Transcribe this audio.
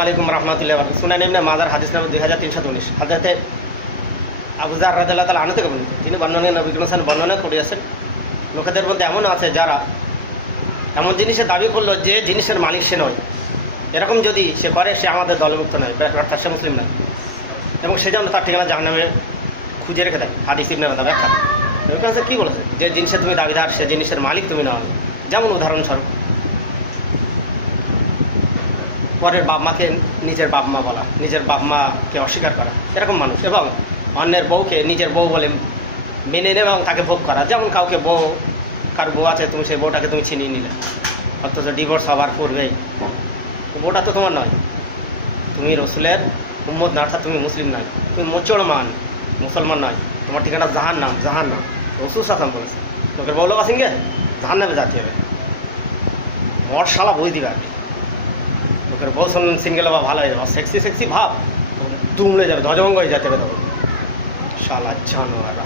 আলাইকুম রহমতুল্লাহ সুনান ইবনে মাজার হাদিস নাম্বার 2319 হযরতে আবু যার রাদিয়াল্লাহু তাআলা আনহু থেকে বর্ণিত। তিনি নবী করিম সাল্লাল্লাহু বর্ণনা করেছেন, লোকেদের মধ্যে এমন আছে যারা এমন জিনিসের দাবি করলো যে জিনিসের মালিক সে নয়। এরকম যদি সে করে সে আমাদের দলভুক্ত নয়, অর্থাৎ সে মুসলিম নয়, এবং সেজন্য তার ঠিকানা জাহান্নামে খুঁজে রেখে দেয়। হাদিস ইবনে মাজাহ ব্যাখ্যা নবী করিম কী বলেছে, যে জিনিসের তুমি দাবিদার সে জিনিসের মালিক তুমি নও। যেমন উদাহরণস্বরূপ পরের বাপ মাকে নিজের বাপ মা বলা, নিজের বাপ মাকে অস্বীকার করা, এরকম মানুষ, এবং অন্যের বউকে নিজের বউ বলে মেনে নেবে এবং তাকে ভোগ করা। যেমন কাউকে কার বউ আছে, তুমি সেই বউটাকে তুমি ছিনিয়ে নিলে, অথচ ডিভোর্স হওয়ার পূর্বেই বউটা তো তোমার নয়, তুমি রসুলের উম্মত না, অর্থাৎ তুমি মুসলিম নয়, তুমি মুসলমান নয়, তোমার ঠিকানা জাহান্নাম। রসুল সাল্লাল্লাহু আলাইহি বলেছে লোকের বউ লোক আছেন গে জাহান্নামে যেতে হবে, মর শালা বই দিবে আগে। লোকের বউ সিঙ্গেল বা ভালো হয়ে যাবে, সেক্সি ভাব তুমলে যাবে, ধ্বজভঙ্গ হয়ে যেতে হবে, তখন শালা জানোয়ার।